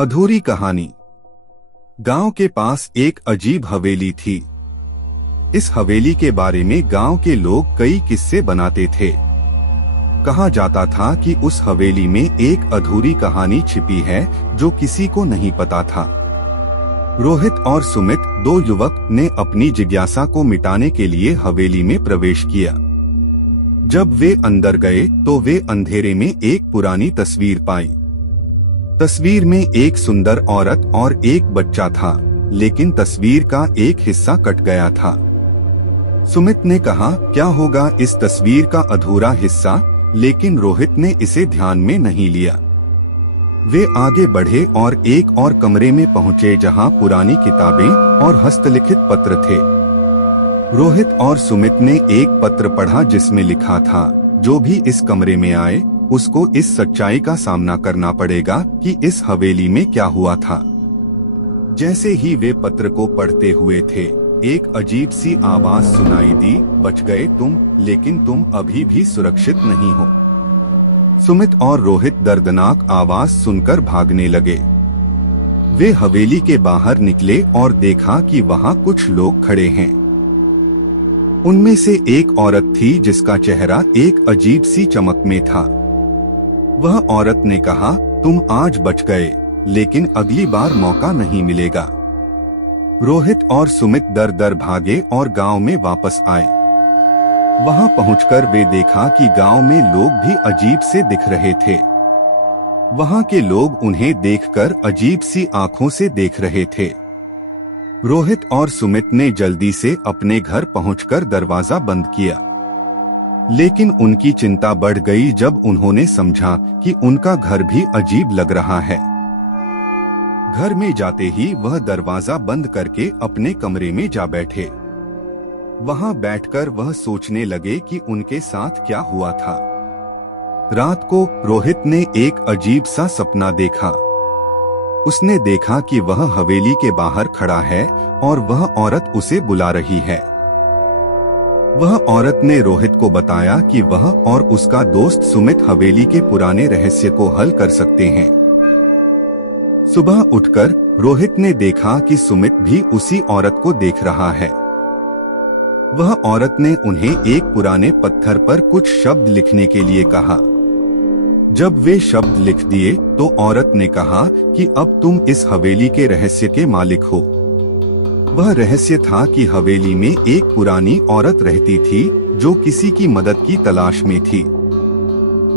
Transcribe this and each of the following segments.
अधूरी कहानी। गांव के पास एक अजीब हवेली थी। इस हवेली के बारे में गांव के लोग कई किस्से बनाते थे। कहा जाता था कि उस हवेली में एक अधूरी कहानी छिपी है जो किसी को नहीं पता था। रोहित और सुमित, दो युवक, ने अपनी जिज्ञासा को मिटाने के लिए हवेली में प्रवेश किया। जब वे अंदर गए तो वे अंधेरे में एक पुरानी तस्वीर पाई। तस्वीर में एक सुंदर औरत और एक बच्चा था, लेकिन तस्वीर का एक हिस्सा कट गया था। सुमित ने कहा, क्या होगा इस तस्वीर का अधूरा हिस्सा? लेकिन रोहित ने इसे ध्यान में नहीं लिया। वे आगे बढ़े और एक और कमरे में पहुंचे जहां पुरानी किताबें और हस्तलिखित पत्र थे। रोहित और सुमित ने एक पत्र पढ़ा जिसमें लिखा था, जो भी इस कमरे में आए उसको इस सच्चाई का सामना करना पड़ेगा कि इस हवेली में क्या हुआ था। जैसे ही वे पत्र को पढ़ते हुए थे, एक अजीब सी आवाज सुनाई दी, बच गए तुम, लेकिन तुम अभी भी सुरक्षित नहीं हो। सुमित और रोहित दर्दनाक आवाज सुनकर भागने लगे। वे हवेली के बाहर निकले और देखा कि वहां कुछ लोग खड़े हैं। उनमें से एक औरत थी जिसका चेहरा एक अजीब सी चमक में था। वह औरत ने कहा, तुम आज बच गए, लेकिन अगली बार मौका नहीं मिलेगा। रोहित और सुमित दर दर भागे और गांव में वापस आए। वहां पहुंचकर वे देखा कि गांव में लोग भी अजीब से दिख रहे थे। वहां के लोग उन्हें देखकर अजीब सी आंखों से देख रहे थे। रोहित और सुमित ने जल्दी से अपने घर पहुंचकर दरवाजा बंद किया। लेकिन उनकी चिंता बढ़ गई जब उन्होंने समझा कि उनका घर भी अजीब लग रहा है। घर में जाते ही वह दरवाजा बंद करके अपने कमरे में जा बैठे। वहां बैठकर वह सोचने लगे कि उनके साथ क्या हुआ था। रात को रोहित ने एक अजीब सा सपना देखा। उसने देखा कि वह हवेली के बाहर खड़ा है और वह औरत उसे बुला रही है। वह औरत ने रोहित को बताया कि वह और उसका दोस्त सुमित हवेली के पुराने रहस्य को हल कर सकते हैं। सुबह उठकर रोहित ने देखा कि सुमित भी उसी औरत को देख रहा है। वह औरत ने उन्हें एक पुराने पत्थर पर कुछ शब्द लिखने के लिए कहा। जब वे शब्द लिख दिए तो औरत ने कहा कि अब तुम इस हवेली के रहस्य के मालिक हो। वह रहस्य था कि हवेली में एक पुरानी औरत रहती थी जो किसी की मदद की तलाश में थी।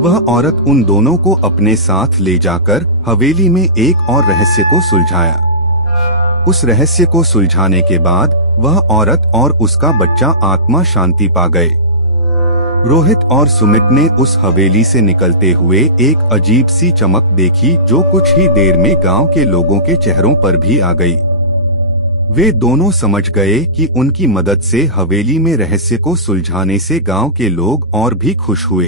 वह औरत उन दोनों को अपने साथ ले जाकर हवेली में एक और रहस्य को सुलझाया। उस रहस्य को सुलझाने के बाद वह औरत और उसका बच्चा आत्मा शांति पा गए। रोहित और सुमित ने उस हवेली से निकलते हुए एक अजीब सी चमक देखी जो कुछ ही देर में गांव के लोगों के चेहरों पर भी आ गई। वे दोनों समझ गए कि उनकी मदद से हवेली में रहस्य को सुलझाने से गांव के लोग और भी खुश हुए।